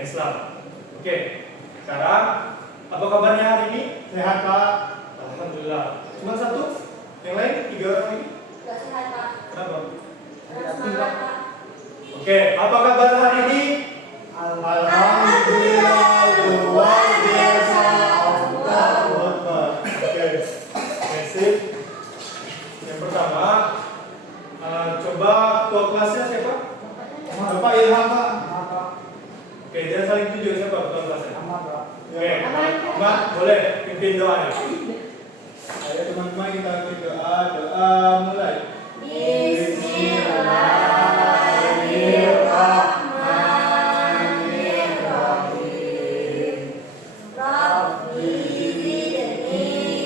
dan Islam. Oke, sekarang apa kabarnya hari ini? Sehat Pak. Alhamdulillah. Cuma satu? Yang lain 3 orang ini? Gak sehat Pak. Kenapa? Harus semangat Pak. Oke, apa kabar hari ini? Alhamdulillah luar biasa. Allahu Akbar. Oke, sip. Yang pertama, coba ketua kelasnya siapa? Bapak Ilham Pak. Oke, jangan saling tunjuk siapa ketua kelasnya. Oke, Ya, Mak, boleh pimpin doanya. ayo teman-teman kita berdoa. Doa mulai. Bismillahirrahmanirrahim. Rabbi zidni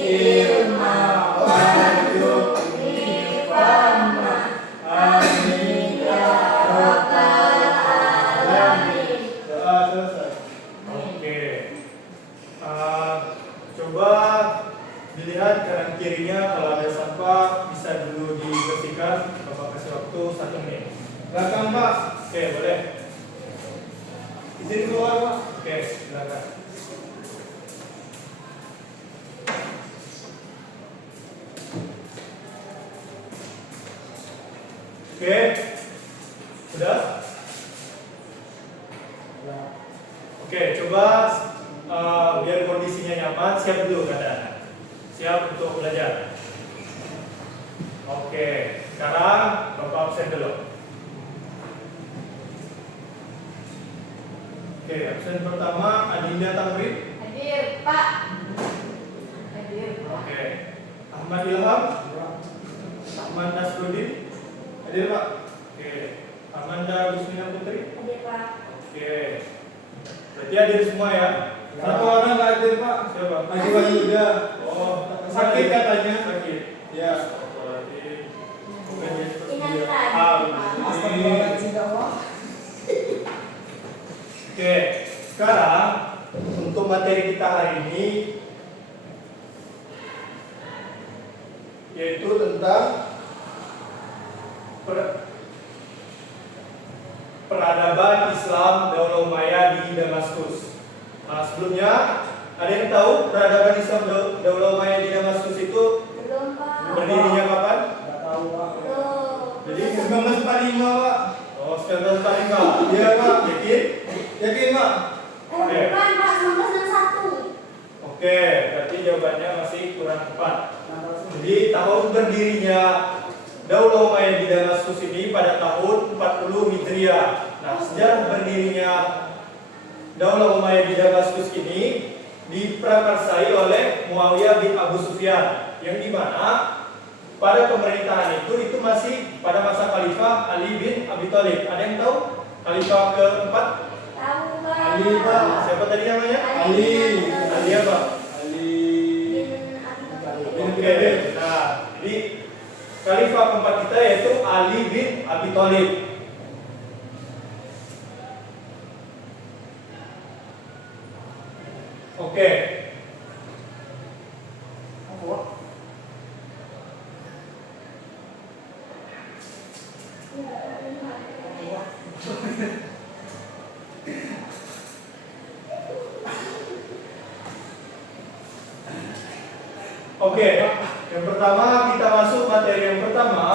ilma warzuqni fahma. Amin ya rabbal alamin. Doa selesai. Oke. Coba dilihat kanan kirinya, kalau ada sampah bisa dulu dibersihkan. Bapak kasih waktu 1 menit. Belakang Pak. Oke, boleh. Izin keluar Pak. Oke, silakan. Oke, sudah? Oke, coba biar kondisinya nyaman, siap dulu keadaan. Siap untuk belajar. Oke, sekarang Bapak absen dulu. Oke, absen pertama Adinda Tamrin. Hadir Pak. Hadir Pak. Oke, Ahmad Ilham. Ahmad Nasruddin. Hadir Pak. Oke, Amanda Gusmina Putri. Hadir Pak. Oke, berarti hadir semua ya. Satu orang nggak hadir Pak. Siapa? Haji Wahyuda. Oh, Sakit katanya. Sakit. Ya. Bukan dia seperti Ingat dia. tadi, Pak. Oke, sekarang untuk materi kita hari ini yaitu tentang peradaban Islam Daulah Umayyah di Damaskus. Nah, sebelumnya ada yang tahu peradaban Islam Daulah Umayyah di Damaskus itu Belum Pak. berdirinya kapan? Nggak tahu Pak. Belum. Jadi 1945 Pak. oh 1945. Iya Pak. Yakin? Yakin Pak? Oke. Bukan Pak, 1961. Oke, berarti jawabannya masih kurang tepat. Jadi tahun berdirinya Daulah Umayyah di Damaskus ini pada tahun 40 Hijriah. Nah, sejarah berdirinya Daulah Umayyah di Damaskus ini diprakarsai oleh Muawiyah bin Abu Sufyan, yang dimana pada pemerintahan itu masih pada masa Khalifah Ali bin Abi Thalib. Ada yang tahu Khalifah keempat? Tahu Pak. Ali, Pak. Siapa tadi namanya? Ali. Ali apa? Ali. Bin Abi Thalib. Oke, nah, jadi Khalifah keempat kita yaitu Ali bin Abi Thalib. Oke. Oke, yang pertama kita masuk materi yang pertama.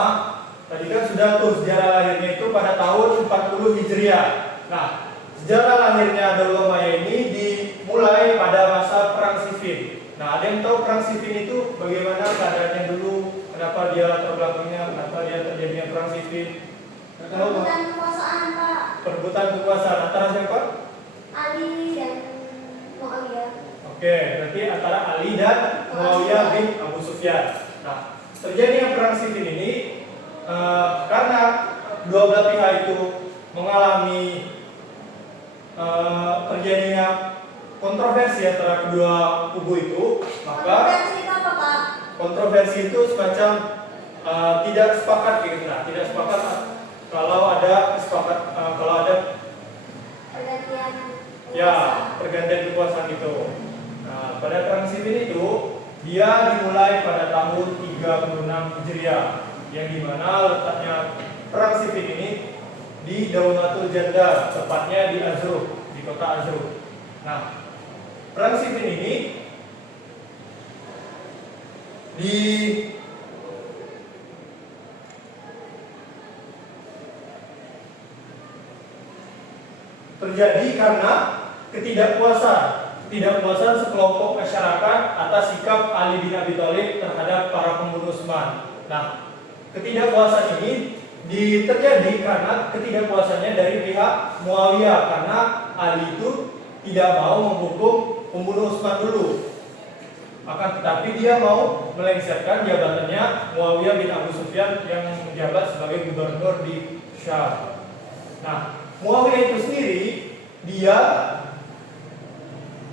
Tadi kan sudah tuh sejarah lahirnya itu pada tahun 40 Hijriah. Nah, sejarah lahirnya Daulah Umayyah ini dimulai pada masa Perang Siffin. Nah, ada yang tahu Perang Siffin itu bagaimana keadaannya dulu? Kenapa dia latar belakangnya? Kenapa dia terjadinya Perang Siffin? Nggak tahu, Pak. Perebutan kekuasaan Pak. Perebutan kekuasaan antara siapa? Ali dan Muawiyah. Oke, berarti antara Ali dan Muawiyah bin Abu Sufyan. Nah, terjadinya Perang Siffin ini karena dua belah pihak itu mengalami terjadinya kontroversi antara kedua kubu itu, maka Kontroversi itu apa Pak? kontroversi itu semacam tidak sepakat gitu. Nah, tidak sepakat kalau ada Pergantian ya pergantian kekuasaan itu. Nah, pada Perang Siffin itu dia dimulai pada tahun 36 Hijriah, yang dimana letaknya Perang Siffin ini di Daunatul Jandar, tepatnya di Azruk, di kota kota Azruk. Nah, perang Siffin ini terjadi karena ketidakpuasan sekelompok masyarakat atas sikap Ali bin Abi Thalib terhadap para pembunuh Utsman. Nah, ketidakpuasan ini terjadi karena ketidakpuasannya dari pihak Muawiyah karena Ali itu tidak mau menghukum pembunuh Utsman dulu. Akan tetapi dia mau melengsarkan jabatannya Muawiyah bin Abu Sufyan yang menjabat sebagai gubernur di Syam. Nah, Muawiyah itu sendiri dia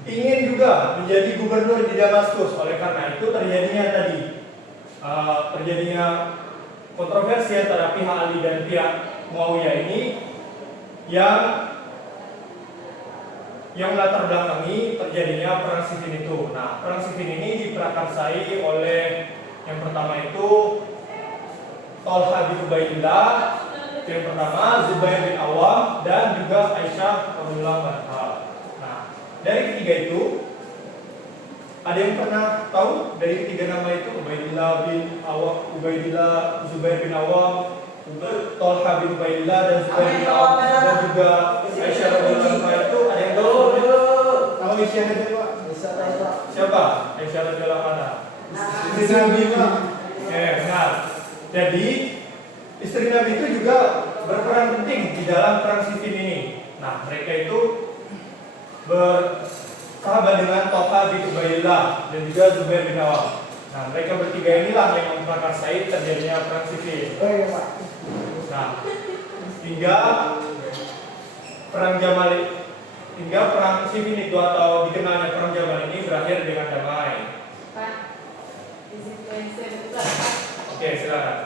ingin juga menjadi gubernur di Damaskus. Oleh karena itu terjadinya kontroversi antara pihak Ali dan pihak Muawiyah ini yang latar belakangi terjadinya perang Siffin itu. Nah, perang Siffin ini diprakarsai oleh yang pertama itu Thalha bin Ubaidillah, yang pertama Zubair bin Awam, dan juga Aisyah radhiyallahu anha. Nah, dari ketiga itu ada yang pernah tahu dari ketiga nama itu? Ubaidillah, Zubair bin Awam, Thalha bin Ubaidillah, dan Zubair bin Awam, dan juga Aisyah radhiyallahu anha itu ada yang tahu? Kalau Aisyah itu Pak, Siapa? Aisyah radhiyallahu anha. istri Nabi Pak. Benar. Jadi istri Nabi itu juga berperan penting di dalam perang Siffin ini. Nah, mereka itu bersahabat dengan Thalha bin Ubaidillah dan juga Zubair bin Awam. Nah, mereka bertiga inilah yang memprakarsai terjadinya perang Siffin. Oh iya Pak. Nah, hingga perang Siffin itu atau dikenalnya perang Jamal ini berakhir dengan damai. Pak, izin saya buka. Oke, silakan.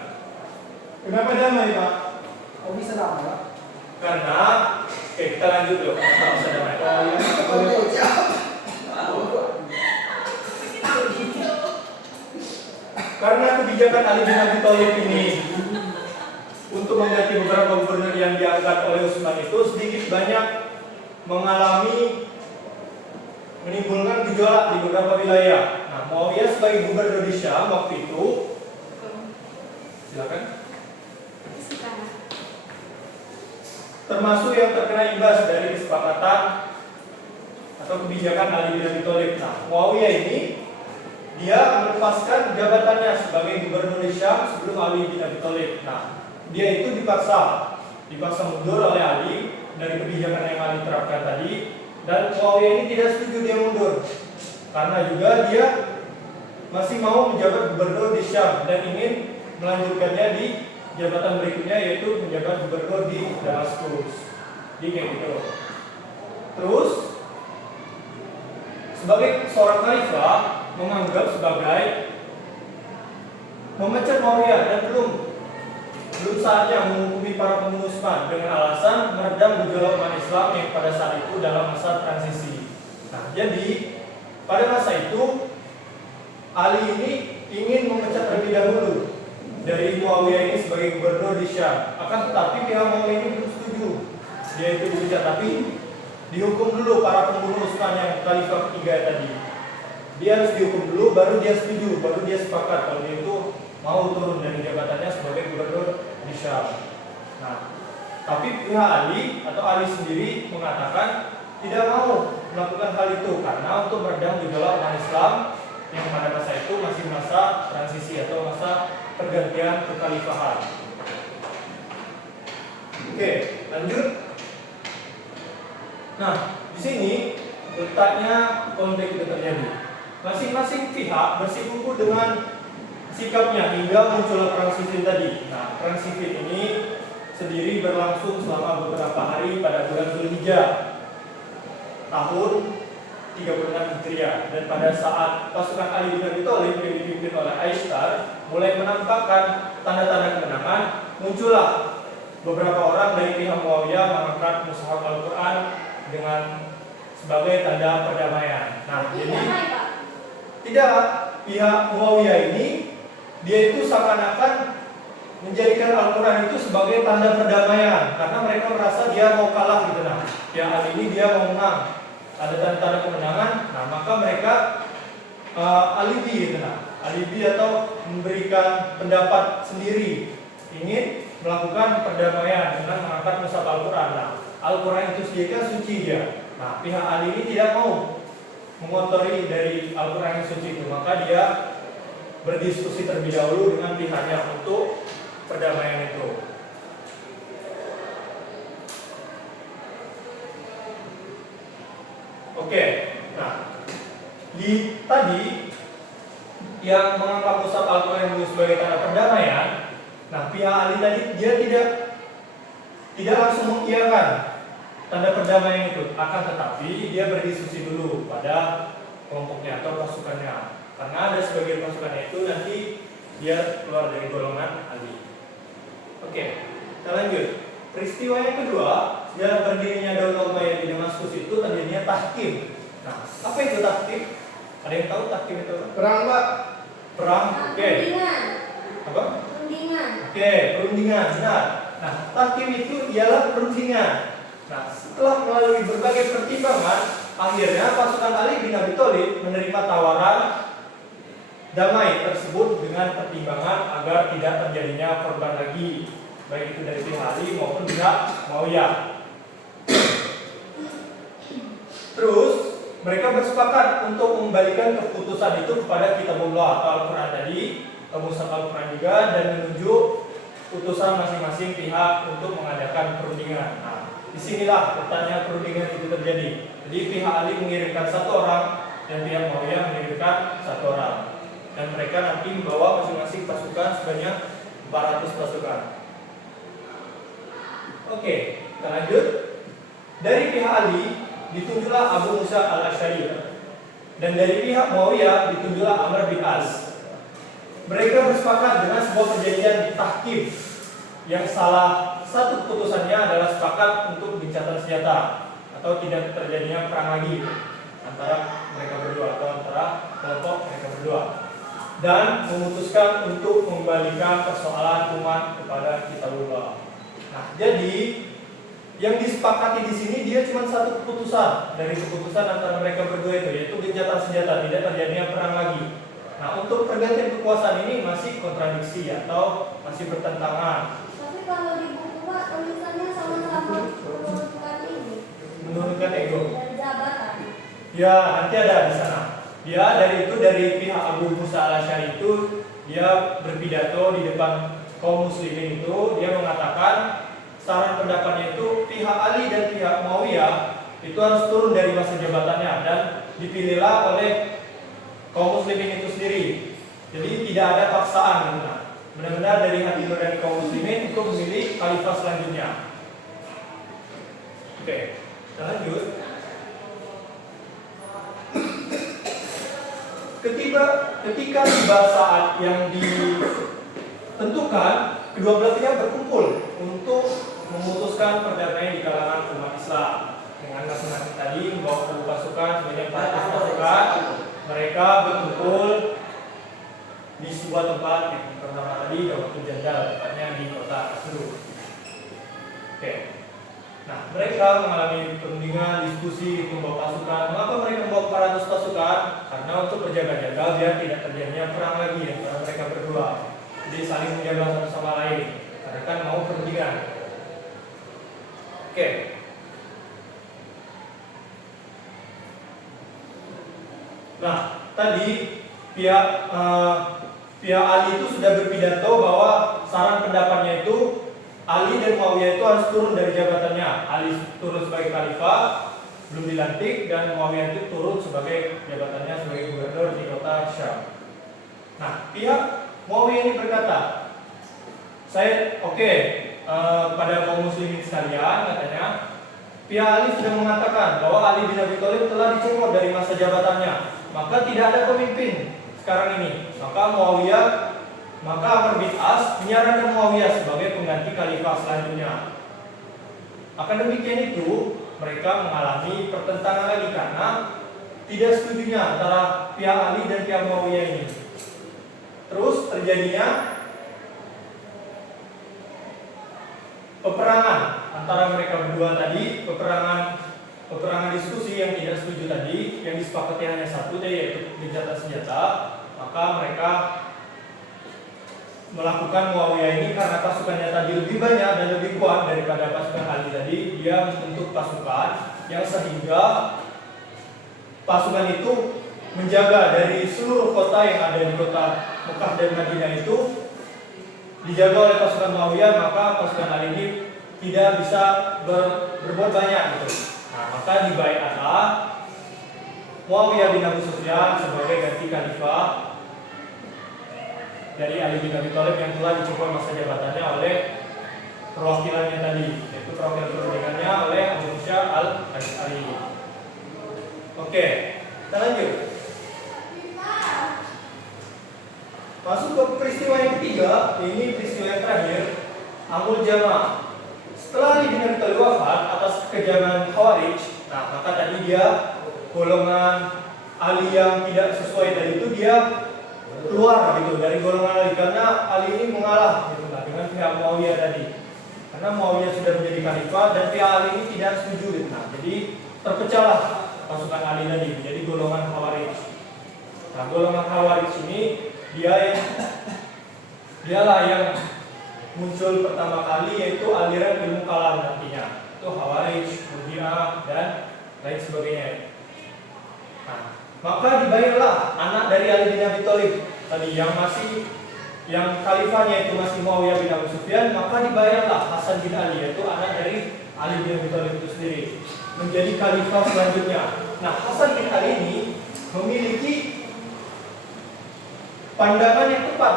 Kenapa damai Pak? Oh bisa lama Pak? Karena kita lanjut dulu. Kenapa bisa damai? Karena kebijakan Ali bin Abi Thalib ini untuk mengganti beberapa gubernur yang diangkat oleh Utsman itu sedikit banyak menimbulkan gejolak di beberapa wilayah. Nah, Muawiyah sebagai gubernur di Syam waktu itu, silakan, termasuk yang terkena imbas dari kesepakatan atau kebijakan Ali bin Abi Thalib. Nah, Muawiyah ini dia melepaskan jabatannya sebagai gubernur di Syam sebelum Ali bin Abi Thalib. Nah, dia itu dipaksa mundur oleh Ali dari kebijakan yang Ali terapkan tadi, dan Muawiyah ini tidak setuju dia mundur karena juga dia masih mau menjabat gubernur di Syam dan ingin melanjutkannya di jabatan berikutnya, yaitu menjabat gubernur di Damaskus. Jadi kayak gitu. Terus sebagai seorang khalifah menganggap sebagai memecat Muawiyah dan belum saatnya menghukumi para pembunuh Utsman dengan alasan meredam gejolak umat Islam yang pada saat itu dalam masa transisi. Nah, jadi pada masa itu Ali ini ingin memecat terlebih dahulu dari Muawiyah ini sebagai gubernur di Syam. Akan tetapi pihak Muawiyah ini belum setuju. Dia itu dipecat, tapi dihukum dulu para pembunuh Utsman yang khalifah ketiga tadi. Dia harus dihukum dulu, baru dia setuju, baru dia sepakat kalau dia itu mau turun dari jabatannya sebagai gubernur di Syam. Nah, tapi pihak Ali atau Ali sendiri mengatakan tidak mau melakukan hal itu karena untuk meredam gejolak umat Islam yang pada masa itu masih masa transisi atau masa pergantian kekhalifahan. Oke, lanjut. Nah, di sini letaknya konflik itu terjadi. Masing-masing pihak bersikukuh dengan sikapnya hingga muncul perang Siffin tadi. Nah, perang Siffin ini sendiri berlangsung selama beberapa hari pada bulan Zulhijjah tahun 36 Hijriah, dan pada saat pasukan Ali bin Abi Thalib yang dipimpin oleh Aisyah mulai menampakkan tanda-tanda kemenangan, muncullah beberapa orang dari pihak Muawiyah mengangkat mushaf Al-Quran dengan sebagai tanda perdamaian. Nah, jadi tidak, pihak Muawiyah ini dia itu seakan-akan menjadikan Al-Quran itu sebagai tanda perdamaian karena mereka merasa dia mau kalah gitu. Nah, yang kali ini dia mau menang, ada tanda-tanda kemenangan. Nah, maka mereka alibi gitu. Nah, alibi atau memberikan pendapat sendiri, ingin melakukan perdamaian dengan mengangkat mushaf Al-Quran. Nah, Al-Quran itu sendiri kan suci dia. Nah, pihak Ali ini tidak mau mengotori dari Al-Quran yang suci itu, maka dia berdiskusi terlebih dahulu dengan pihaknya untuk perdamaian itu. Oke, nah tadi yang mengangkat mushaf Al-Quran itu sebagai tanda perdamaian. Nah, pihak Ali tadi dia tidak langsung mengiyakan tanda perdamaian itu, akan tetapi dia berdiskusi dulu pada kelompoknya atau pasukannya, karena ada sebagian pasukannya itu nanti dia keluar dari golongan Ali. Oke, kita lanjut. Peristiwa yang kedua, sejarah berdirinya Daulah Umayyah di Damaskus itu terjadinya tahkim. Nah, apa itu tahkim? Ada yang tahu tahkim itu? Perang, Pak. Perang. Oke. Perundingan. Apa? Perundingan. Oke, perundingan. Benar. Nah, tahkim itu ialah perundingan. Nah, setelah melalui berbagai pertimbangan, akhirnya pasukan Ali bin Abi Thalib menerima tawaran damai tersebut dengan pertimbangan agar tidak terjadinya korban lagi, baik itu dari pihak Ali maupun pihak Muawiyah. Terus mereka bersepakat untuk mengembalikan keputusan itu kepada Kitabullah atau Al-Quran tadi, atau mushaf Al-Quran juga, dan menunjuk utusan masing-masing pihak untuk mengadakan perundingan. Nah, disinilah pertanyaan perundingan itu terjadi. Jadi pihak Ali mengirimkan 1 orang dan pihak Muawiyah mengirimkan 1 orang. Dan mereka nanti membawa masing-masing pasukan sebanyak 400 pasukan. Oke, kita lanjut. Dari pihak Ali ditunjuklah Abu Musa al-Asy'ari, dan dari pihak Muawiyah ditunjuklah Amr bin As. Mereka bersepakat dengan sebuah perjanjian tahkim yang salah satu keputusannya adalah sepakat untuk gencatan senjata atau tidak terjadinya perang lagi antara mereka berdua atau antara kelompok mereka berdua, dan memutuskan untuk mengembalikan persoalan umat kepada Kitabullah. Nah, jadi yang disepakati di sini dia cuma satu keputusan dari keputusan antara mereka berdua itu, yaitu gencatan senjata, tidak terjadinya perang lagi. Nah, untuk pergantian kekuasaan ini masih kontradiksi atau masih bertentangan. Tapi kalau di buku Pak tulisannya sama-sama menurunkan ini. Menurunkan ego. Dari jabatan. Ya, nanti ada di sana. Dia dari pihak Abu Musa al-Asy'ari itu dia berpidato di depan kaum muslimin itu, dia mengatakan saran pendapatnya itu pihak Ali dan pihak Muawiyah itu harus turun dari masa jabatannya dan dipilihlah oleh kaum muslimin itu sendiri. Jadi tidak ada paksaan gitu. Nah, benar-benar dari hati nurani kaum muslimin untuk memilih khalifah selanjutnya. Oke, kita lanjut. Ketika tiba saat yang ditentukan, kedua belah pihak berkumpul untuk memutuskan perdamaian di kalangan umat Islam. Dengan masing-masing tadi membawa pasukan sebanyak 400 pasukan, mereka berkumpul di sebuah tempat yang pertama tadi Dawatul Jandal, tepatnya di kota Asru. Oke. Nah, mereka mengalami perundingan, diskusi, membawa pasukan. Mengapa mereka membawa 400 pasukan? Karena untuk berjaga-jaga biar tidak terjadinya perang lagi antara mereka berdua. Jadi saling menjaga satu sama lain. Karena kan mau perundingan. Oke. Nah, tadi pihak Ali itu sudah berpidato bahwa saran pendapatnya itu Ali dan Muawiyah itu harus turun dari jabatannya. Ali turun sebagai khalifah, belum dilantik, dan Muawiyah itu turun sebagai jabatannya sebagai gubernur di kota Syam. Nah, pihak Muawiyah ini berkata, pada kaum muslimin sekalian, katanya, pihak Ali sudah mengatakan bahwa Ali bin Abi Thalib telah dicopot dari masa jabatannya, maka tidak ada pemimpin sekarang ini. Maka Amr bin As menyarankan Muawiyah sebagai pengganti khalifah selanjutnya. Akan demikian itu, mereka mengalami pertentangan lagi karena tidak setujunya antara pihak Ali dan pihak Muawiyah ini. Terus terjadinya peperangan antara mereka berdua tadi, peperangan diskusi yang tidak setuju tadi, yang disepakati hanya satu, yaitu gencatan senjata, maka mereka melakukan Muawiyah ini karena pasukannya tadi lebih banyak dan lebih kuat daripada pasukan Ali tadi. Dia membentuk pasukan yang sehingga pasukan itu menjaga dari seluruh kota yang ada di kota Mekah dan Madinah itu dijaga oleh pasukan Muawiyah, maka pasukan Ali ini tidak bisa berbuat banyak gitu. Nah, maka dibaiatlah Muawiyah bin Abu Sufyan sebagai ganti khalifah dari Ali bin Abi Thalib yang telah dicopot masa jabatannya oleh perwakilannya tadi, yaitu perwakilan kepentingannya oleh Abu Musa al-Asy'ari. Oke, kita lanjut. Masuk ke peristiwa yang ketiga, ini peristiwa yang terakhir, Amul Jama'ah. Setelah Ali bin Abi Thalib wafat atas kejaman Khawarij, nah maka tadi dia golongan Ali yang tidak sesuai tadi itu dia keluar gitu dari golongan Ali karena Ali ini mengalah gitu lah dengan pihak Muawiyah tadi. Karena Muawiyah sudah menjadi khalifah dan pihak Ali ini tidak setuju gitu. Nah, jadi terpecahlah pasukan Ali tadi menjadi golongan Khawarij. Nah, golongan Khawarij ini dialah yang muncul pertama kali, yaitu aliran ilmu kalam nantinya. Itu Khawarij, Murji'ah dan lain sebagainya. Nah, maka dibayarlah anak dari Ali bin Abi Thalib tadi yang khalifahnya itu masih Muawiyah bin Abu Sufyan, maka dibayarlah Hasan bin Ali, yaitu anak dari Ali bin Abi Thalib itu sendiri, menjadi khalifah selanjutnya. Nah, Hasan bin Ali ini memiliki pandangan yang tepat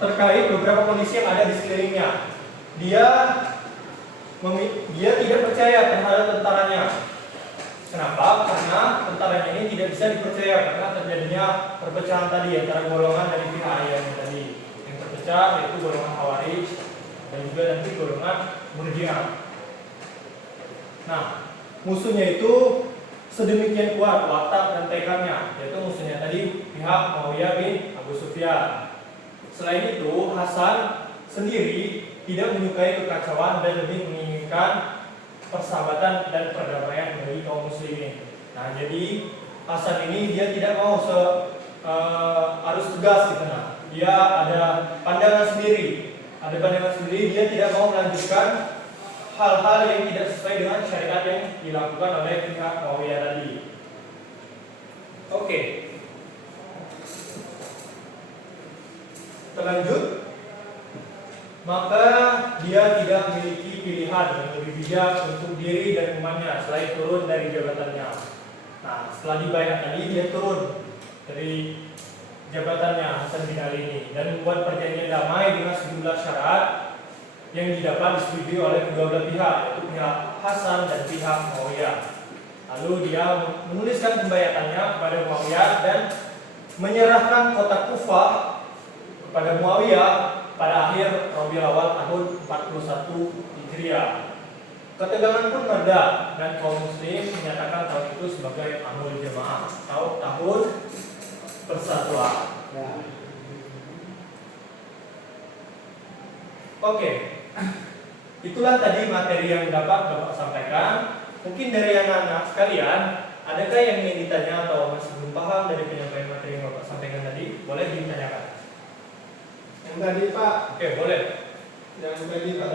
terkait beberapa kondisi yang ada di sekelilingnya. Dia tidak percaya terhadap tentaranya. Kenapa? Karena tentaranya ini tidak bisa dipercaya karena terjadinya perpecahan tadi antara golongan dari pihak ayahnya tadi. Yang terpecah yaitu golongan Khawarij dan juga nanti golongan Murji'ah. Nah, musuhnya itu sedemikian kuat watak dan tekadnya, yaitu musuhnya tadi pihak Muawiyah bin Abu Sufyan. Selain itu, Hasan sendiri tidak menyukai kekacauan dan lebih menginginkan persahabatan dan perdamaian bagi kaum muslimin. Nah, jadi Hasan ini dia tidak mau harus tegas gitu. Nah, dia ada pandangan sendiri. Dia tidak mau melanjutkan hal-hal yang tidak sesuai dengan syariat yang dilakukan oleh pihak Muawiyah tadi. Oke. Terlanjut. Maka dia tidak memiliki pilihan yang lebih bijak untuk diri dan umatnya selain turun dari jabatannya. Nah, setelah dibayar tadi dia turun dari jabatannya Hasan bin Ali ini dan membuat perjanjian damai dengan sejumlah syarat yang didapat disetujui oleh kedua belah pihak, yaitu pihak Hasan dan pihak Muawiyah. Lalu dia menuliskan pembayatannya kepada Muawiyah dan menyerahkan kota Kufah kepada Muawiyah pada akhir Rabiul Awal tahun 41 Hijriah. Ketegangan pun mereda dan kaum muslim menyatakan tahun itu sebagai Amul Jama'ah atau tahun persatuan. Oke. Itulah tadi materi yang dapat Bapak sampaikan. Mungkin dari anak-anak sekalian, adakah yang ingin ditanya atau masih belum paham dari penyampaian materi yang Bapak sampaikan tadi? Boleh ditanyakan. Yang tadi Pak. Oke, boleh. Yang tadi Pak,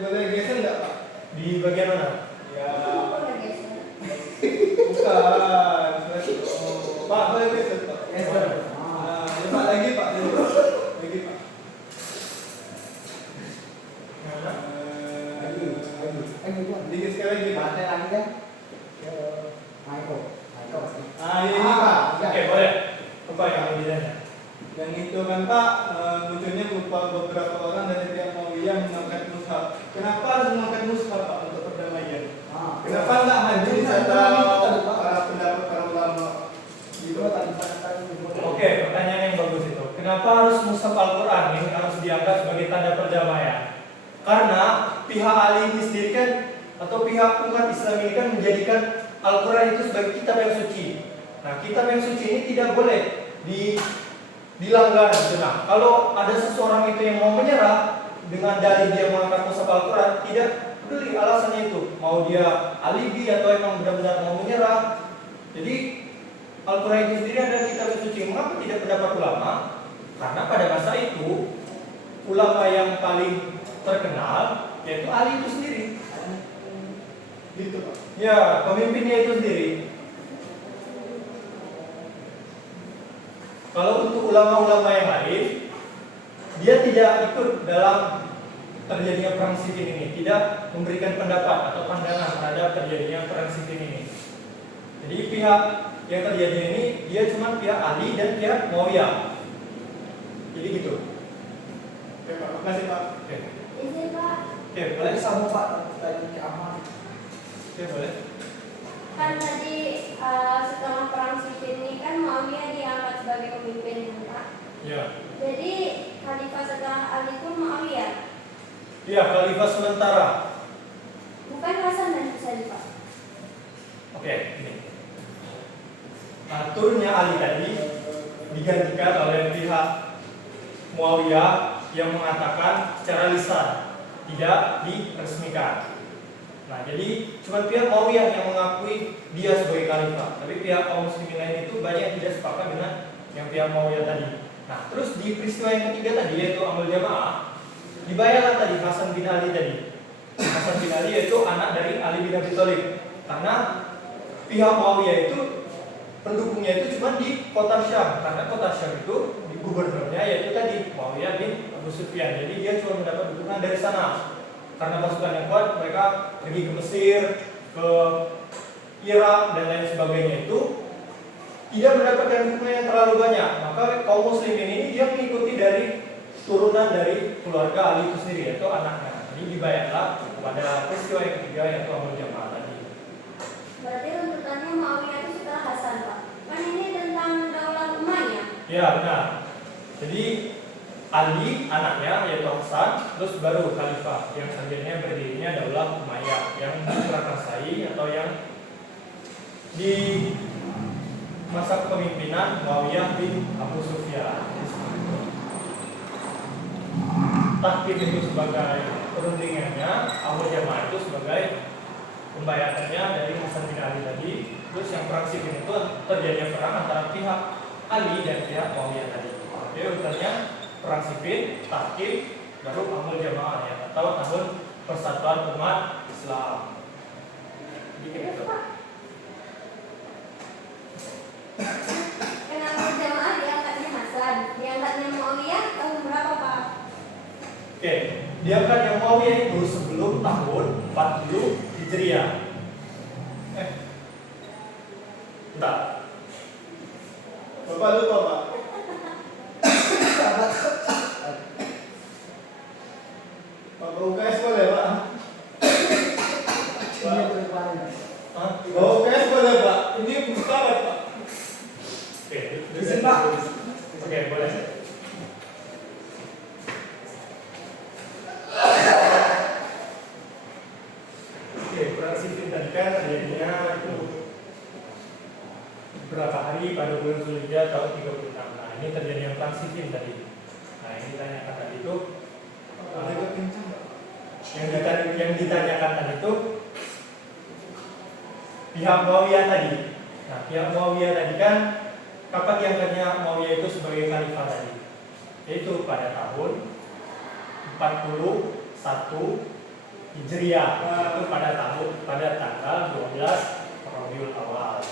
boleh geser nggak Pak? Di bagian mana? Ya. Boleh guys. Bukan. Pak, boleh geser Pak. Geser. Nah, ya, Pak lagi Pak. Lagi Pak. Mana? Dikit sekali lagi Pak. Ada lagi kan? Michael pasti. Ini Pak. Oke, boleh. Apa yang mau ditanya? Yang itu kan Pak, munculnya beberapa orang dari pihak Muawiyah mengangkat mushaf. Kenapa harus mengangkat mushaf Pak untuk perdamaian? Kenapa nggak hadir serta para pendapat para ulama? Gitu. Oke, pertanyaan yang bagus itu. Kenapa harus mushaf Al-Quran ini harus dianggap sebagai tanda perdamaian? Karena pihak Ali ini sendiri kan, atau pihak umat Islam ini kan menjadikan Al-Quran itu sebagai kitab yang suci. Nah, kitab yang suci ini tidak boleh dilanggar. Nah, kalau ada seseorang itu yang mau menyerah, dengan dalih dia mengangkat mushaf Al-Quran, tidak peduli alasannya itu, mau dia alibi atau emang benar-benar mau menyerah. Jadi Al-Quran itu sendiri adalah kitab suci. Mengapa tidak pendapat ulama? Karena pada masa itu ulama yang paling terkenal yaitu Ali itu sendiri. Gitu Pak. Ya, pemimpinnya itu sendiri. Kalau untuk ulama-ulama yang lain, dia tidak ikut dalam terjadinya perang Siffin ini, tidak memberikan pendapat atau pandangan terhadap terjadinya perang Siffin ini. Jadi pihak yang terjadi ini dia cuma pihak Ali dan pihak Muawiyah. Jadi gitu. Oke Pak, makasih Pak. Oke, Izin Pak, oke, boleh. Sama Pak tadi ke Ahmad. Oke, boleh. kan tadi setelah perang Siffin ini kan Muawiyah diangkat sebagai pemimpin Pak. Ya. Jadi khalifah setelah Ali pun Muawiyah, Iya, khalifah sementara. bukan Hasan dan Husain Pak. Oke, ini. Nah, turunnya Ali tadi digantikan oleh pihak Muawiyah yang mengatakan secara lisan, tidak diresmikan. Nah, jadi cuma pihak Muawiyah yang mengakui dia sebagai khalifah, tapi pihak kaum muslimin lain itu banyak yang tidak sepakat dengan yang pihak Muawiyah tadi. Nah, terus di peristiwa yang ketiga tadi yaitu Amal Jamaah, dibayarlah tadi Hasan bin Ali tadi. Hasan bin Ali yaitu anak dari Ali bin Abi Thalib. Karena pihak Muawiyah itu pendukungnya itu cuma di kota Syam, karena kota Syam itu di gubernurnya yaitu tadi Muawiyah bin Abu Sufyan. Jadi dia cuma mendapat dukungan dari sana. Karena pasukan yang kuat, mereka pergi ke Mesir, ke Irak dan lain sebagainya itu tidak mendapatkan dukungan yang terlalu banyak. Maka kaum muslimin ini dia mengikuti dari turunan dari keluarga Ali itu sendiri, yaitu anaknya. Jadi dibayarlah pada peristiwa yang ketiga yaitu Amal Jamaah tadi. Berarti runtutannya Muawiyah itu setelah Hasan Pak. Kan ini tentang Daulah Umayyah. Ya benar. Jadi Ali anaknya yaitu Hasan, terus baru khalifah yang selanjutnya berdirinya Daulah Umayyah yang diprakarsai atau yang di masa kepemimpinan Muawiyah bin Abu Sufyan. Tahkim itu sebagai perundingannya, Amal Jamaah itu sebagai pembayarannya dari Hasan bin Ali tadi. Terus yang perang Siffin itu terjadi perang antara pihak Ali dan pihak Muawiyah tadi. Oke, urutannya perang Siffin, Tahkim, baru Amal Jamaah ya, atau tahun persatuan umat Islam. Jadi kayak gitu. Kenapa jamaah diangkatnya Hasan, diangkatnya Muawiyah tahun berapa Pak? Oke, diangkat yang Muawiyah itu sebelum tahun 40 Hijriah. Bentar. Bapak lupa Pak. Bapak UKS boleh Pak? Ini berpaling. Hah? Bapak UKS boleh Pak? Ini Mustafa Pak. Oke, Izin, Pak. Oke, boleh. Oke, perang Siffin tadi kan terjadinya itu berapa hari pada bulan Zulhijjah tahun 36. Nah, ini terjadinya perang Siffin tadi. Nah, ini ditanyakan tadi itu Agak kencang Pak. yang ditanyakan tadi itu pihak Muawiyah tadi. Nah, pihak Muawiyah tadi kan kapan diangkatnya Muawiyah itu sebagai khalifah tadi? Yaitu pada tahun 41 Hijriah. Itu pada tanggal 12 Rabiul Awal.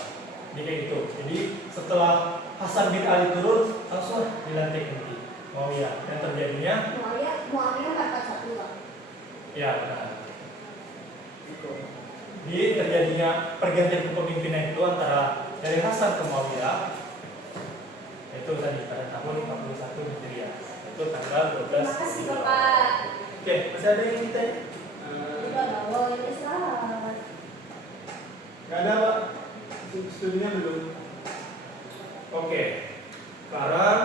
Jadi kayak gitu. Jadi setelah Hasan bin Ali turun, langsung dilantik nanti Muawiyah. Dan terjadinya Muawiyah 41 Pak. ya benar. Jadi terjadinya pergantian kepemimpinan itu antara dari Hasan ke Muawiyah itu tadi pada tahun 41 Hijriah. Itu tanggal 12. Terima kasih Bapak. Oke, masih ada yang ditanya? Tidak ada, wow ini salah. Gak ada Pak. Studinya belum. Oke. Sekarang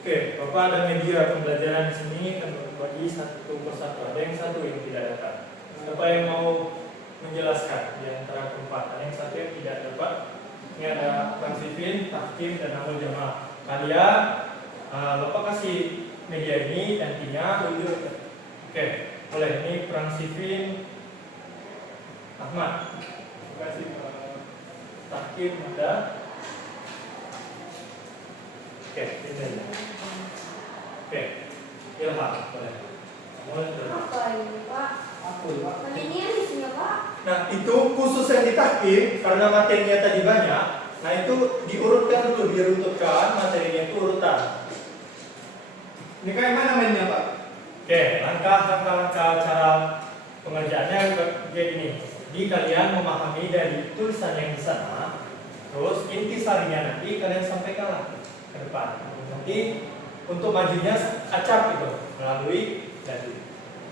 oke, Bapak ada media pembelajaran di sini kan bagi satu persatu. Ada yang satu yang tidak dapat. Siapa yang mau menjelaskan di antara keempat? Ada yang satu yang tidak dapat. Ini ada Bang Siffin, Tahkim, dan Amal Jamaah. Kalian Bapak kasih masih media ini nantinya. Oke, boleh. Ini Perang Siffin Ahmad. Terima kasih Pak. Takim ada. Oke, ini. Oke, Ilham boleh. Mulai. Apa ini Pak? Aku Pak. Kan ini yang isinya Pak. Nah, itu khusus yang di tahkim karena materinya tadi banyak. Nah, itu diurutkan dulu, diruntutkan materinya itu urutan. Ini kayak mana mainnya Pak? Oke, langkah-langkah cara pengerjaannya kayak gini. Jadi kalian memahami dari tulisan yang di sana, terus intisarinya nanti kalian sampaikan ke depan. Nanti untuk majunya acak gitu melalui dalil.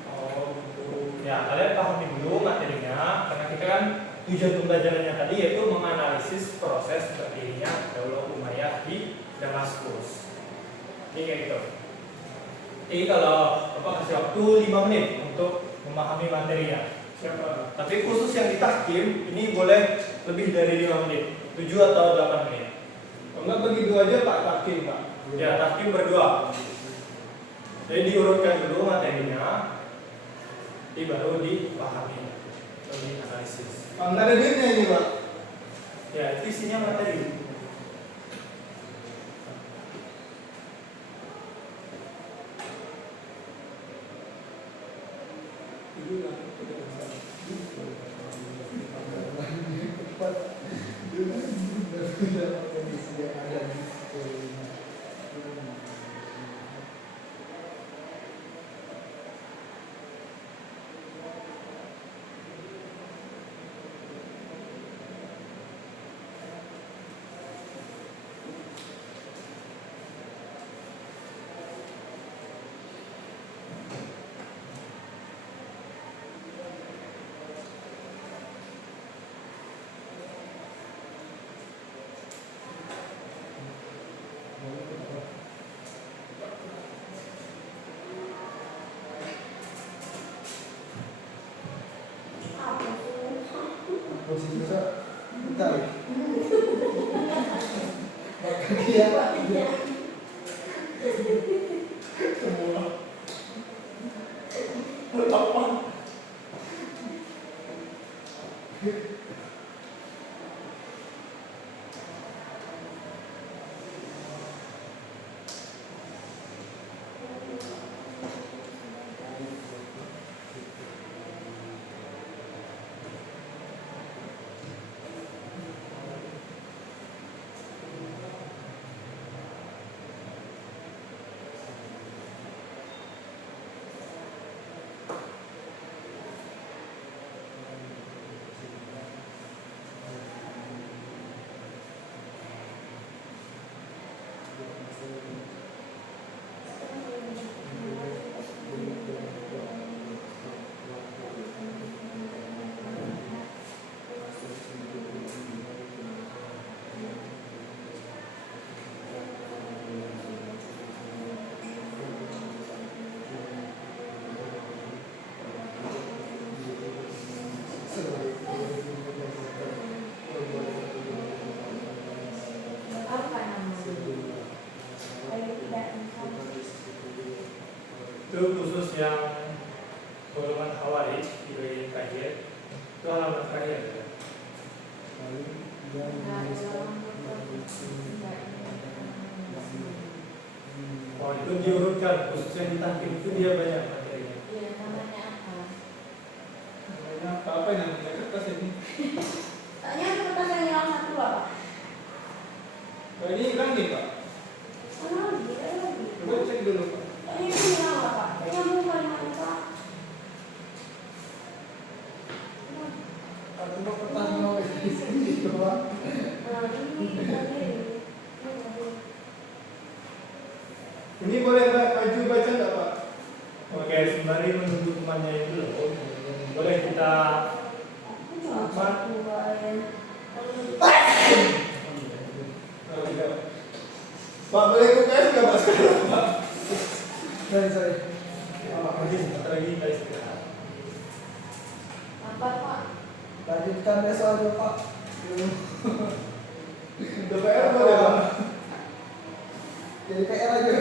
Oh, gitu. Ya, kalian pahami dulu materinya karena kita kan tujuan pembelajarannya tadi yaitu menganalisis proses berdirinya Daulah Umayyah di Damaskus. Ini kayak gitu. Jadi kalau Bapak kasih waktu 5 menit untuk memahami materinya. Siapa? Tapi khusus yang di tahkim ini boleh lebih dari 5 menit, 7 atau 8 menit. Kalau nggak bagi dua aja Pak, tahkim Pak. Ya, tahkim berdua. Jadi diurutkan dulu materinya, nanti baru dipahami atau dianalisis. Pak, nggak ada duitnya ini Pak. Ya, itu isinya materi. Apa sih? Posisi bisa. Bentar. Makanya dia. Semua. Apa? Apa namanya? Kayak tidak Itu khusus yang golongan Khawarij di bagian kajian. Itu halaman terakhir ya. Oh, itu diurutkan khusus yang di tahkim itu dia banyak materinya. Iya, namanya apa? Namanya apa yang namanya kertas ini? Tanya itu kertas yang hilang satu Pak. Oh, ini hilang nih Pak. Mana lagi? Ada lagi. Coba cek dulu Pak. Tanya itu hilang lah Pak. Tanya mau kalimatnya Pak. Kalau cuma kertas mau itu Pak. Nah, ini tadi ini. Ini boleh baju baca nggak Pak? Oke, sembari menunggu temannya itu loh, boleh kita Pak boleh UKS nggak Pak sekarang Pak? Sorry. lagi sebentar lagi kita istirahat. Apa Pak? Lanjutkan besok aja Pak. DPR boleh Pak? Jadi PR aja.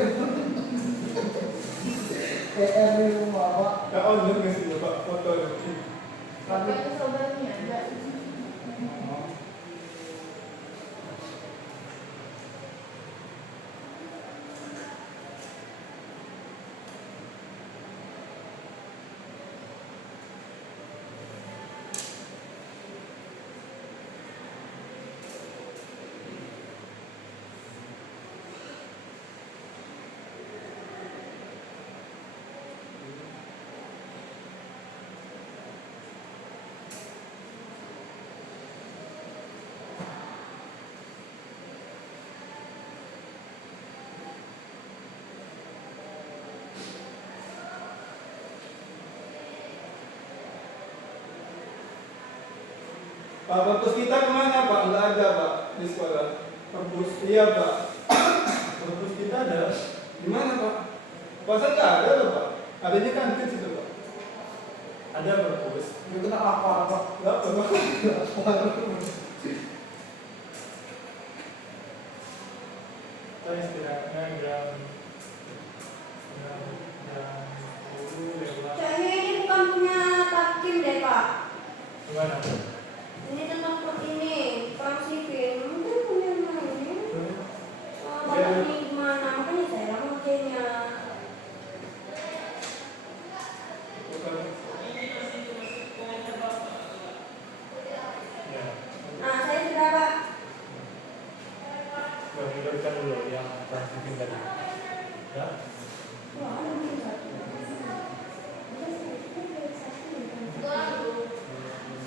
PR di rumah Pak. Gak on nggak sih Pak foto. Bapaknya sobatnya ada. Pak, perpus kita kemana Pak? Nggak ada Pak di sekolah. Perpus? Iya Pak. Perpus kita ada. Di mana Pak? Puasa nggak ada loh Pak. Adanya kantin situ Pak. Ada perpus. Itu apa Pak? Nggak apa Pak. Kita istirahatnya jam 10 lewat. Kayaknya ini bukan punya Takim deh Pak. Gimana? Ini tentang ini perang sipil. Mungkin punya yang ini. Bapak ini gimana? Makanya saya lama kayaknya. Ya. Nah, saya sudah Pak. Kita dulu yang transisi tadi. Ya. Wah, ada mungkin satu.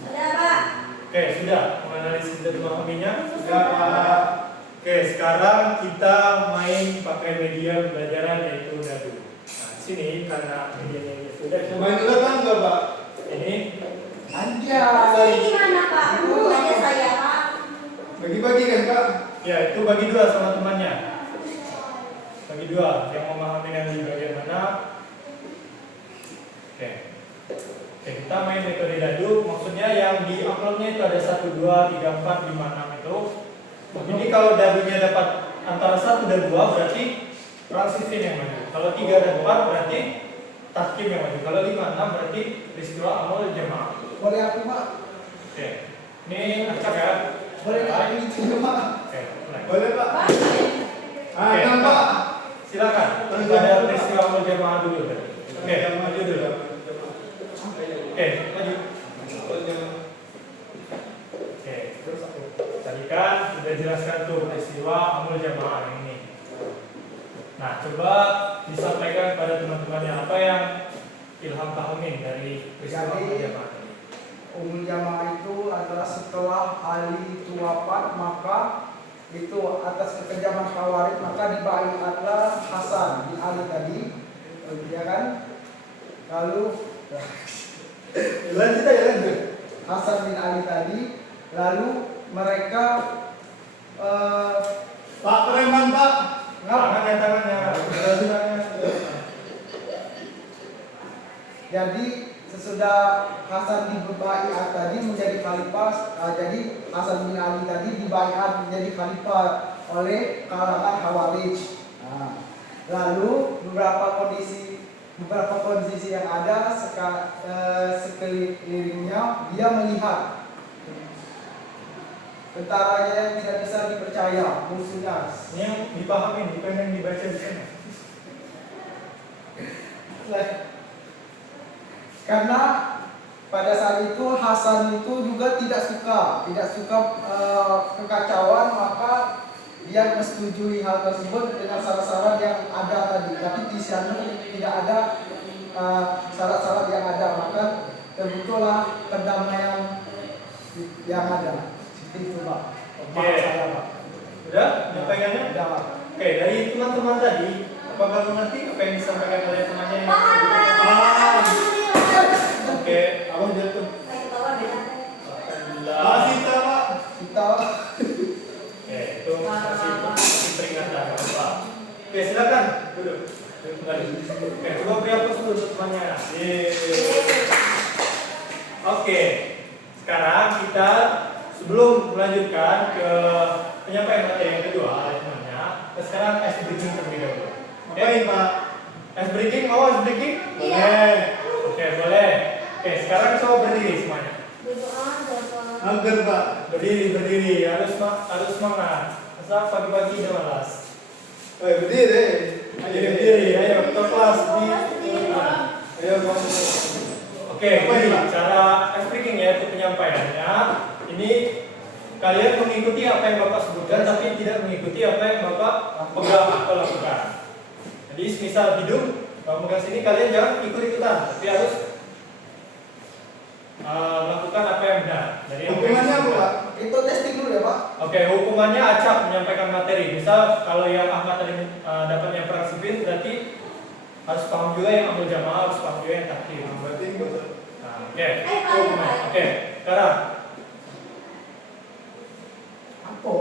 Ada Pak. Oke, sudah menganalisis dan memahaminya. Sudah Pak. Oke, sekarang kita main pakai media pembelajaran yaitu dadu. Nah, di sini karena medianya ini sudah Main dulu kan nggak Pak? ini Maksudnya Anjay. gimana Pak? Dulu aja saya Pak. Bagi-bagi kan Pak? ya itu bagi dua sama temannya. Bagi dua yang memahami yang di bagian mana. Oke. Oke, kita main metode dadu. Maksudnya yang di amplopnya itu ada 1, 2, 3, 4, 5, 6 itu. Jadi kalau dadunya dapat antara 1 dan 2 berarti transisi yang maju. Kalau 3 dan 4 berarti tahkim yang maju. Kalau 5, 6 berarti peristiwa amal jamaah. Boleh aku Pak? Oke. Ini acak ya. Boleh aku itu Pak? Oke, mulai. Boleh Pak. Pak. Ah, Oke. enam Pak. Silakan. Pada peristiwa amal jamaah dulu. Oke, Yang maju dulu. Oke, maju. Oke, terus tadi kan sudah jelaskan tuh peristiwa amul jamaah yang ini. Nah, coba disampaikan pada teman-temannya apa yang Ilham pahamin dari peristiwa amul jamaah ini. Umul jamaah itu adalah setelah Ali itu wafat, maka itu atas kekejaman Khawarij maka dibaiatlah Hasan bin Ali tadi, ya kan? Lalu Lanjut aja lanjut. Hasan bin Ali tadi, lalu mereka Pak preman Pak. Tangannya. jadi sesudah Hasan dibaiat tadi menjadi khalifah, jadi Hasan bin Ali tadi dibaiat menjadi khalifah oleh kalangan Khawarij. Nah, lalu beberapa kondisi yang ada sekelilingnya, dia melihat tentaranya yang tidak bisa dipercaya, musuhnya. Ini yang dipahami, bukan yang dibaca di sana. Karena pada saat itu Hasan itu juga tidak suka kekacauan, maka dia menyetujui hal tersebut dengan syarat-syarat yang ada tadi. Tapi di sana tidak ada syarat-syarat yang ada, maka terbentuklah perdamaian yang ada. Seperti itu Pak. Oke. Saya Pak. Udah? Nyampaikannya? Udah Pak. Oke, dari teman-teman tadi, apakah mengerti apa yang disampaikan oleh temannya? Oke, Abang jatuh. Saya ketawa beda. Pak Sita Pak. Kita Oke, itu masih peringatan apa? Oke, silakan duduk. Duduk kembali. Oke, coba beri aplaus dulu untuk temannya. Oke, sekarang kita sebelum melanjutkan ke penyampaian materi yang kedua oleh temannya, sekarang ice breaking terlebih dahulu. Ngapain Pak? Ice breaking, mau ice breaking? Iya. Boleh. Oke, boleh. Oke, sekarang coba berdiri semuanya. Duduk aja, Pak. Mager Pak. Berdiri, harus semangat. Masa pagi-pagi udah malas. Berdiri. Ayo berdiri, ayo ke kelas di. Ayo Pak. Oke, ini cara ice breaking ya, itu penyampaiannya. Ini kalian mengikuti apa yang Bapak sebutkan, tapi tidak mengikuti apa yang Bapak pegang atau lakukan. Jadi, misal hidung, Bapak pegang sini, kalian jangan ikut-ikutan, tapi harus melakukan apa yang benar. Jadi, Hukumannya apa Pak? Itu testing dulu ya Pak. Oke, hukumannya acak menyampaikan materi. Misal kalau yang Ahmad tadi dapatnya perang sipil, berarti harus paham juga yang ambil jamaah, harus paham juga yang takdir. Berarti nggak usah. Nah, oke, hukuman. Oke, sekarang Apa?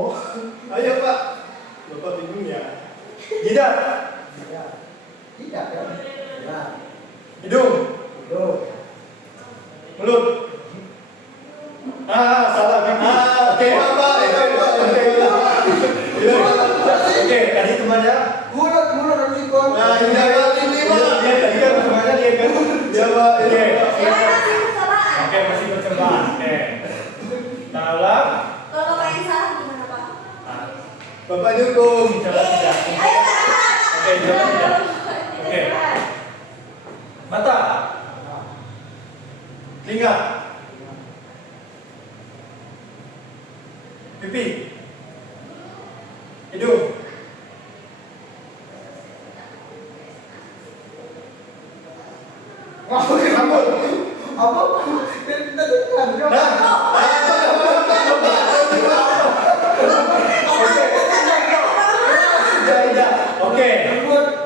Ayo Pak. Bapak bingung ya. jidat, Ya. Tidak ya. Ya. hidung, Itu. mulut. Salah gigi. Oke, Bapak, Oke, tadi temannya. Mulut harus ikut. Nah, ini Pak, ini Pak. Dia tadi kan temannya dia kan. Ya Pak, Oke, Jangan masih percobaan. oke masih percobaan. Oke, kita ulang. Kalau Bapak yang salah gimana, Pak? Nah, Bapak dihukum. coba tidak. Ayo, Pak. Oke, coba tidak. Oke. Mata, telinga, pipi, hidung, rambut. Apa? Tidak. Oke,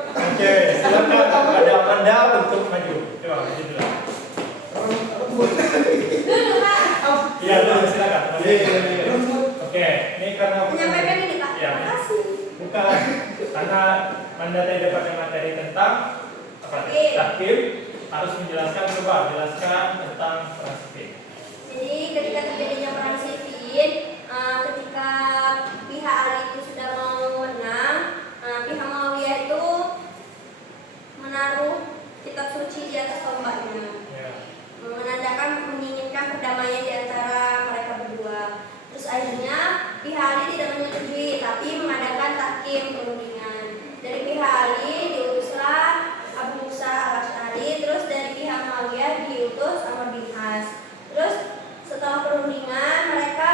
oke. Silakan ada Anda untuk maju. Coba maju dulu. Duduk, Pak. Iya, dulu silakan. Oke, ini karena Menyampaikan ini, Pak. Ya. Terima kasih. Bukan karena Anda tadi dapat materi tentang apa? Takdir. Takdir, harus menjelaskan, coba jelaskan tentang perang sipil. Jadi ketika terjadinya perang sipil, ketika pihak Ali itu sudah mau menang, pihak Muawiyah itu menaruh kitab suci di atas tombaknya, Ya. menandakan menginginkan perdamaian di antara mereka berdua. Terus akhirnya pihak Ali tidak menyetujui, tapi mengadakan tahkim perundingan. Dari pihak Ali diutuslah Abu Musa al-Asy'ari, terus dari pihak Muawiyah diutus Amr bin As. Terus setelah perundingan mereka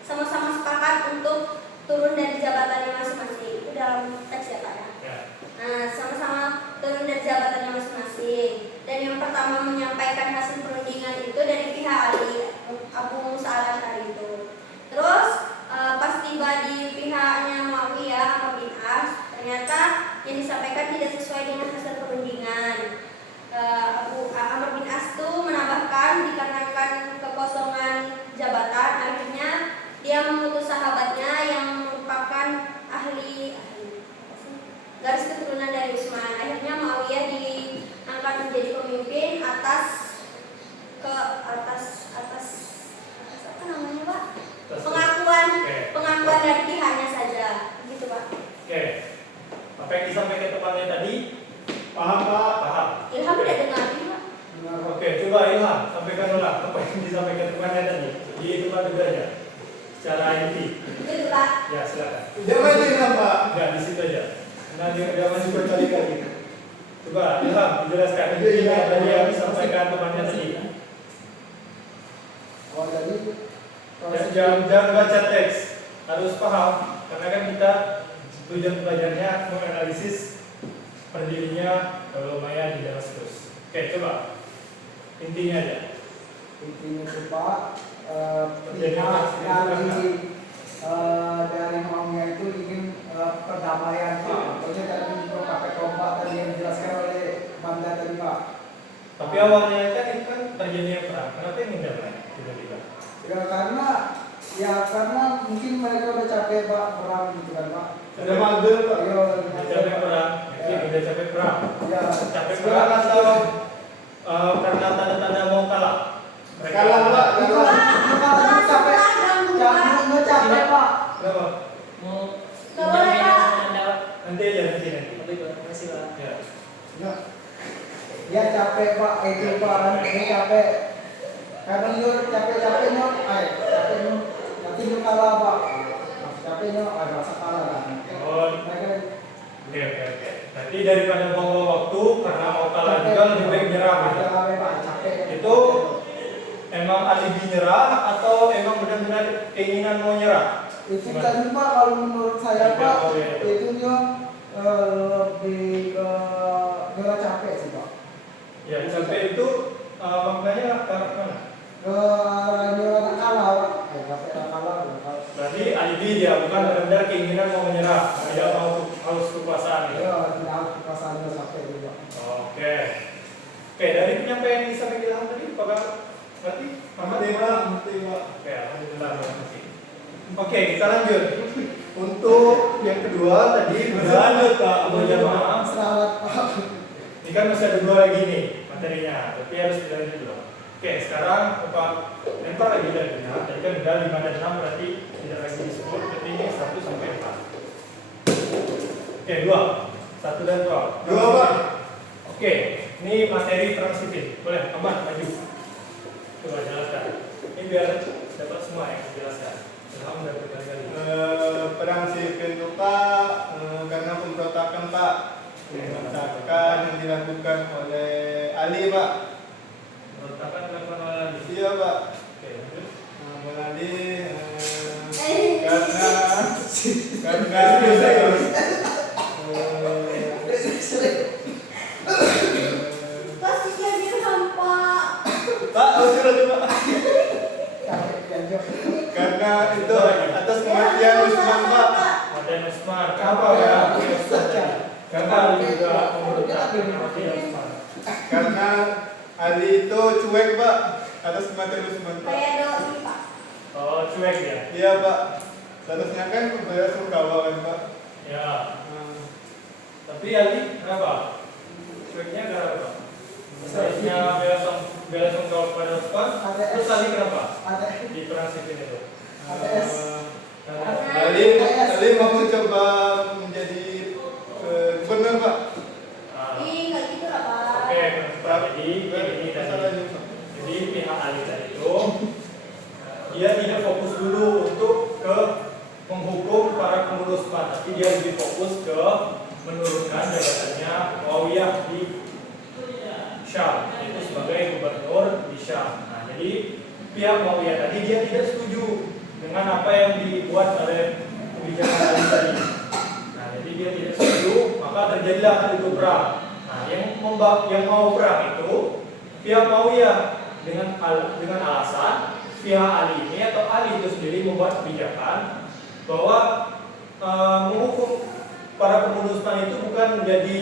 sama-sama sepakat untuk turun dari jabatannya masing-masing. Itu dalam teks ya Pak ya. Ya. Nah, sama-sama turun dari jabatannya masing-masing. Dan yang pertama menyampaikan hasil perundingan itu dari pihak Ali, Abu Musa al-Asy'ari itu. Terus pas tiba di pihaknya Muawiyah Amr bin As, ternyata yang disampaikan tidak sesuai dengan hasil perundingan. Amr bin As itu menambahkan dikarenakan kekosongan jabatan, akhirnya dia mengutus sahabatnya yang merupakan ahli garis keturunan dari Utsman. Akhirnya Muawiyah diangkat menjadi pemimpin atas apa namanya Pak? Pengakuan dari pihaknya saja, gitu Pak. Oke. Apa yang disampaikan temannya tadi? Paham Pak? Paham. Ilham tidak dengar Pak. Oke, coba Ilham sampaikan ulang apa yang disampaikan temannya tadi. Di tempat juga aja. Secara inti. Gitu Pak. Ya, silakan. Jangan ini Pak. Enggak di situ aja. Nah, dia masih berkali-kali. Coba Ilham dijelaskan Iya, iya. apa tadi yang disampaikan temannya tadi. Oh tadi. Jangan baca teks, harus paham karena kan kita tujuan belajarnya menganalisis berdirinya Daulah Umayyah di Damaskus. Oke, coba intinya aja. Intinya itu Pak, Terjadinya dari Muawiyah itu ingin perdamaian Pak. Pokoknya tadi pakai tombak tadi yang dijelaskan oleh Banda tadi Pak. Tapi awalnya kan itu kan terjadinya perang. Kenapa ingin damai tiba-tiba? Ya karena mungkin mereka udah capek Pak perang gitu kan Pak. Ada mager Pak. Iya, Udah capek perang, udah capek perang. Ya, Capek perang atau karena tanda-tanda mau kalah? Kalah Pak. Kalau capek, capek Pak. Kenapa? Mau Nggak boleh, Pak. pinjam Nanti aja nanti. capek Pak, itu Pak, ini capek. Kadang nyur capek-capeknya, capeknya, nanti nyur kalah Pak. Capeknya rasa kalah lah. Oh, oke. Berarti daripada buang waktu karena mau kalah juga lebih baik nyerah gitu. Itu emang alibi nyerah atau emang benar-benar keinginan mau nyerah? Itu tadi Pak, kalau menurut saya Pak, itunya lebih ke nyerah capek sih Pak. Ya, capek itu maknanya ke arah mana? Ke nyerah kalah Pak, capek kalah. Berarti alibi dia bukan benar-benar keinginan mau menyerah, tidak mau harus kekuasaan. Ya? Ya, tidak harus kekuasaan capek juga. Oke, dari penyampaian yang disampaikan Ilham tadi, apakah berarti Ngerti Pak. Oke, alhamdulillah terima kasih. Oke, kita lanjut. Untuk yang kedua tadi Lanjut Pak, Iya, maaf. Selamat Pak. Ini kan masih ada 2 lagi nih materinya, tapi harus dilanjut dulu. Oke, sekarang Bapak lempar lagi dalilnya. Tadi kan udah 5 dan 6 berarti tidak lagi disebut, tapi ini 1 sampai 4. Oke, 2. 1 dan 2. 2 Pak. Oke, ini materi transitif. Boleh, aman, maju. Coba jelaskan. Ini biar dapat semua yang dijelaskan. Ilham udah berkali-kali. Perang sipil itu Pak, karena pemberontakan Pak. Pemberontakan yang dilakukan oleh Ali Pak. Berontakan dilakukan oleh Ali. Iya Pak. Oke, lanjut. Bang Ali karena Posisinya Ilham Pak. Pak, usir aja Pak. Capek dianjur. Karena itu atas kematian Usman Pak. Matian Usman. Apa, Kenapa ya? ya? Karena Ali juga pemberontakan Matian Usman. Karena Ali itu cuek Pak atas kematian Usman Pak. Kayak doi Pak. Oh, cuek ya? Iya Pak. Seharusnya kan kebaya Sungkawa kan Pak. Ya. Tapi Ali kenapa? Cueknya kenapa? Seharusnya bela sungkawa kepada Usman. Terus Ali kenapa? Ada Di perang sipil itu. ATS. Ali mau mencoba menjadi gubernur Pak. Ih, nggak gitu lah Pak. Oke, kenapa? Jadi ini tadi. Jadi pihak Ali tadi itu dia tidak fokus dulu untuk ke menghukum para pengurus PAN, tapi dia lebih fokus ke menurunkan jabatannya Muawiyah di Syam, itu sebagai gubernur di Syam. Nah, jadi pihak Muawiyah tadi dia tidak setuju dengan apa yang dibuat oleh kebijakan Ali tadi. Nah, jadi dia tidak setuju, maka terjadilah itu perang. Nah, yang mau perang itu pihak Muawiyah dengan alasan pihak Ali ini atau Ali itu sendiri membuat kebijakan bahwa menghukum para pengurus PAN itu bukan menjadi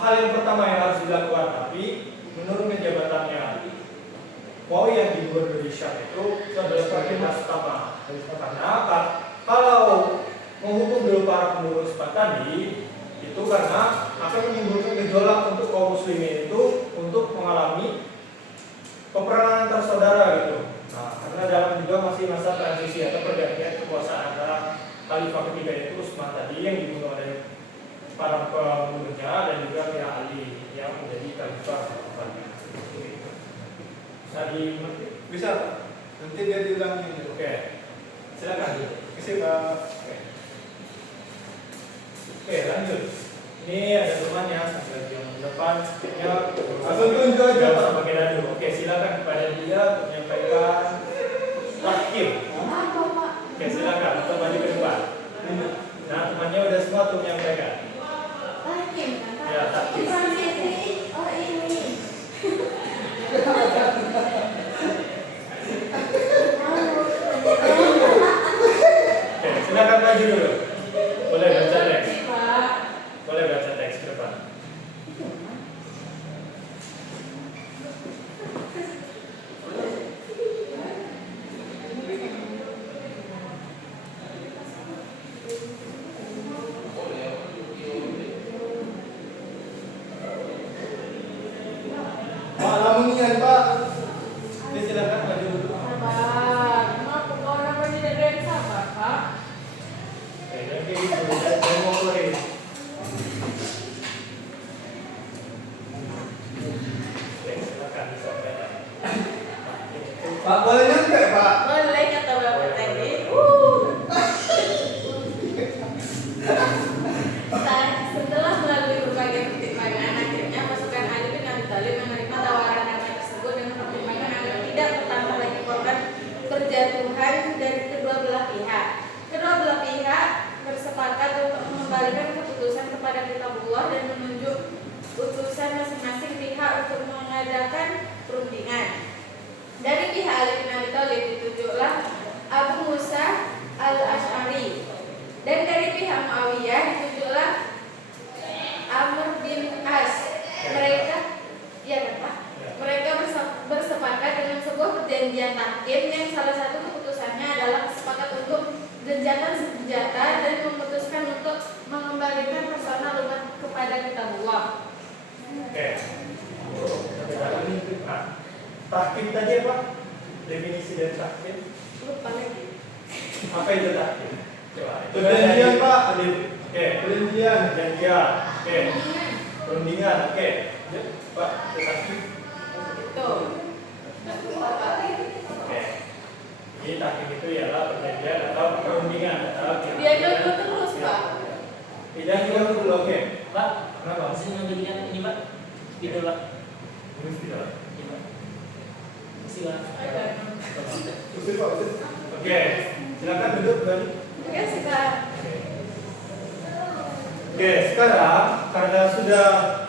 hal yang pertama yang harus dilakukan, tapi menurunkan jabatannya Muawiyah di gubernur Syam itu adalah prioritas utama. Karena kalau menghukum dulu para pengurus PAN tadi itu karena akan menimbulkan gejolak untuk kaum muslimin itu untuk mengalami peperangan antar saudara gitu. Nah, karena dalam juga masih masa transisi atau pergantian kekuasaan antara Khalifah ketiga itu Utsman tadi yang dibunuh oleh para pembunuhnya dan juga pihak Ali yang menjadi Khalifah kedepannya. Bisa dimengerti? Bisa. Nanti dia diulangi. Oke. Silakan. Kasih Pak. Oke, lanjut. Ini ada temannya sampai yang depan. Langsung tunjuk aja, Pak. Pakai dadu. Oke, silakan kepada dia untuk menyampaikan takhir. Apa Pak? Oke, silakan untuk maju ke depan. Nah, temannya udah semua tuh menyampaikan. Hakim kan Pak? Ya, hakim. Transisi. Oh ini. Oke, silakan maju dulu. Boleh baca teks. Pak. Boleh baca teks ke depan. Pak, lamunian Pak. Oke, silakan maju dulu. Sabar, kenapa kau namanya tidak ada yang sabar, Pak? Oke, jangan kayak gitu. Jangan mau keluarin. Pak boleh nyontek Pak. Boleh kata Bapak tadi. Setelah melalui berbagai pertimbangan, akhirnya pasukan Ali bin Abi Thalib menerima tawaran damai tersebut dengan pertimbangan agar tidak bertambah lagi korban perjatuhan dari kedua belah pihak. Kedua belah pihak bersepakat untuk mengembalikan keputusan kepada kitabullah dan menunjuk utusan masing-masing pihak untuk mengadakan perundingan. Dari pihak Ali bin Abi Thalib ditunjuklah Abu Musa al-Ash'ari, dan dari pihak Muawiyah ditunjuklah Amr bin As. Mereka bersepakat dengan sebuah perjanjian tahkim yang salah satu keputusannya adalah sepakat untuk gencatan senjata dan memutuskan untuk mengembalikan personal umat kepada kitabullah. Oke. Nah, tahkim tadi apa? Definisi dari tahkim? Lupa lagi. Apa itu tahkim? Coba. Itu Perjanjian, dari- Pak. Oke. Perjanjian. Perjanjian. Oke. Perundingan. Oke. Ya, Pak, itu tahkim. Itu. Nggak lupa Pak. Oke. Jadi tahkim itu ialah perjanjian atau perundingan atau Dia ganggu terus Pak. tidak juga dulu. Oke. Pak, Kenapa? masih ngambilnya ini Pak? Video Pak. Terus tidak. Iya Pak. Masih Pak. Usir Pak, usir. Oke. Silakan duduk kembali. Ya sih Pak. Oke, sekarang karena sudah